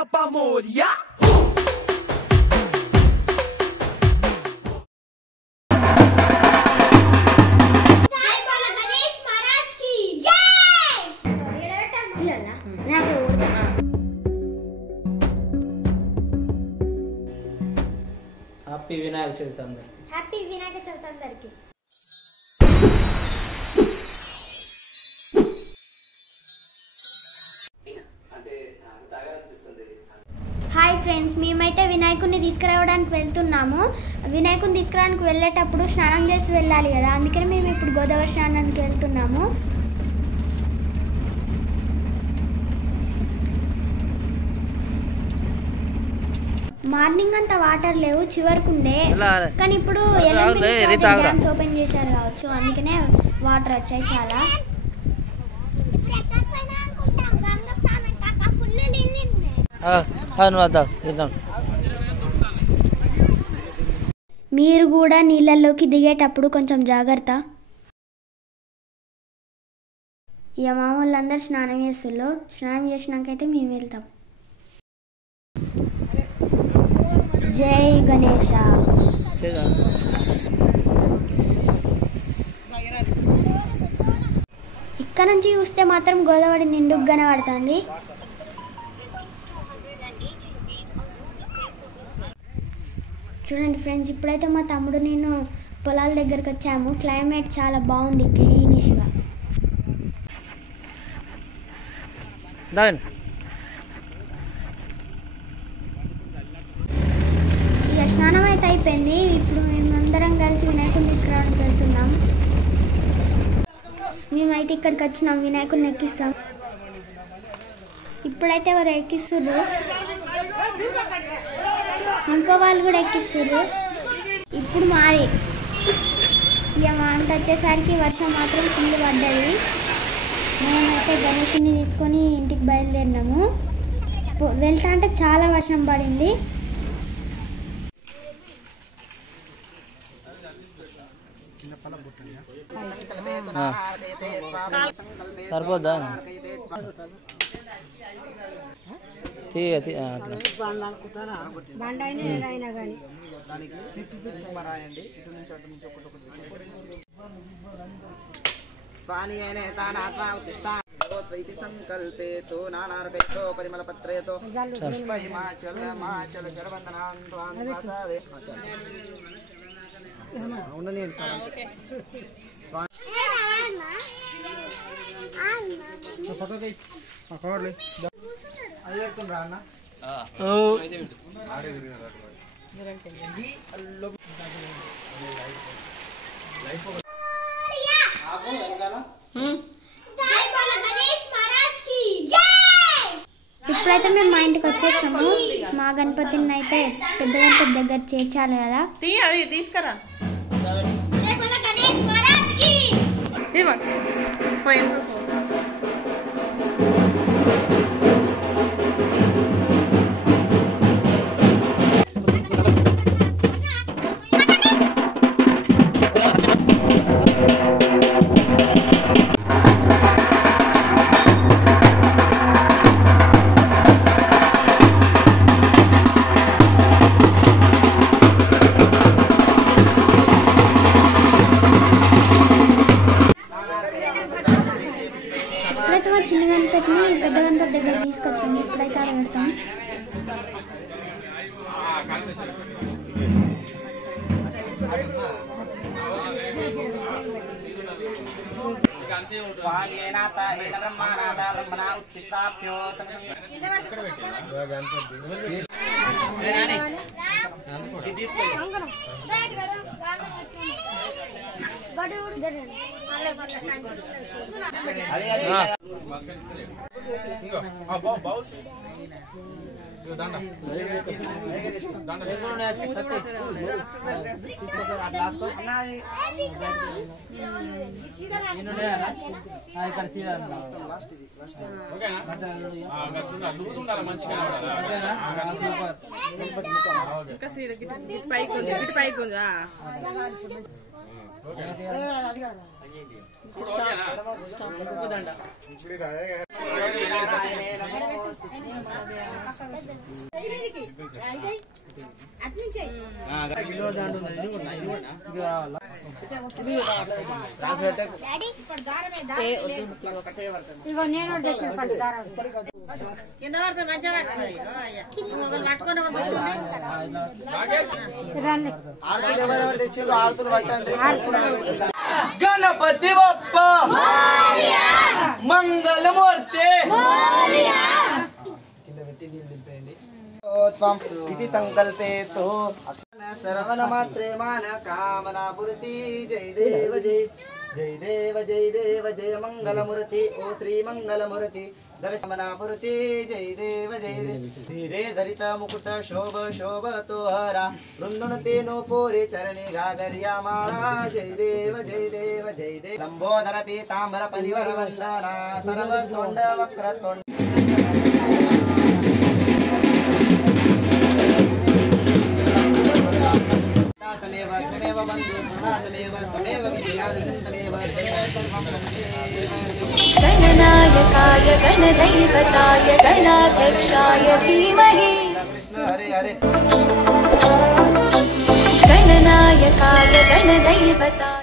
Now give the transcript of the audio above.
Papa Moria. Happy Vinayaka Chavithi అందరికి. Happy Vinayaka Chavithi అందరికి. Hi friends, మేమైతే వినాయకుడిని తీసుకురావడానికి వెళ్తున్నాము. వినాయకుడిని తీసుకురావడానికి వెళ్ళేటప్పుడు స్నానం చేసి వెళ్ళాలి కదా, అందుకని మేము ఇప్పుడు గోదావరి స్నానానికి వెళ్తున్నాము. మార్నింగ్ అంతా వాటర్ లేవు, చివరికుండే, కానీ ఇప్పుడు డ్యామ్స్ ఓపెన్ చేశారు కావచ్చు, అందుకనే వాటర్ వచ్చాయి చాలా. మీరు కూడా నీళ్ళల్లోకి దిగేటప్పుడు కొంచెం జాగ్రత్త. ఇక మా వాళ్ళందరూ స్నానం చేస్తుల్లో, స్నానం చేసినాకైతే మేము వెళ్తాం. జై గణేశ. ఇక్కడ నుంచి చూస్తే మాత్రం గోదావరి నిండుగా కనబడుతుంది. చూడండి ఫ్రెండ్స్, ఇప్పుడైతే మా తమ్ముడు నేను పొలాల దగ్గరకు వచ్చాము. క్లైమేట్ చాలా బాగుంది, గ్రీనిష్గా. ఇక స్నానం అయితే అయిపోయింది. ఇప్పుడు మేమందరం కలిసి వినాయకుడిని తీసుకురావడానికి వెళ్తున్నాం. మేమైతే ఇక్కడికి వచ్చినాం, వినాయకుడిని ఎక్కిస్తాం. ఇప్పుడైతే ఎవరు ఎక్కిస్తుర్రు, ఇంకో వాళ్ళు కూడా ఎక్కిస్తుర్రు. ఇప్పుడు మాది. ఇక మా అంత వచ్చేసరికి వర్షం మాత్రం ఫుల్ పడ్డది. మేమైతే గణేషుని తీసుకొని ఇంటికి బయలుదేరినాము. వెళ్తా అంటే చాలా వర్షం పడింది. సరిపోద్దా? సంకల్పేతో నానార్పేతో పరిమళపత్రేతో పుష్పహిమాచల జలవందనాంధ్రాదే ఇప్పుడైతే మేము మా ఇంటికి వచ్చేసినాము. మా గణపతిని అయితే పెద్ద గణపతి దగ్గర చేర్చాలి కదా. తీసుకురా చిన్న గణపతిని పెద్ద గణపతి దగ్గర తీసుకొచ్చాము. ఇప్పుడైతే ఆడ పెడతాం. ఇగో నేను గణపతి బప్ప మంగళమూర్తి ఇది సంకల్పేతో శ్రవణ మాత్రే మాన కామనా పురతి జై దేవ జై జై దేవ జై దేవ జయ మంగళమూర్తి ఓ శ్రీ మంగళమూర్తి దర్శమనాపురతి జై దేవ జై ధీరే ధరిత ముకుట శోభ శోభతో హర వృందునతే నోపోరే చరణి గాగర్యమాళా జై దేవ జై దేవ జై దేవ లంబోదర పీతాంబర పరివర వందన సర్వ సొండ వక్రతొండ गणनायकाय गणदैवताय गणाध्यक्षाय धीमहि गणनायकाय गणदैवताय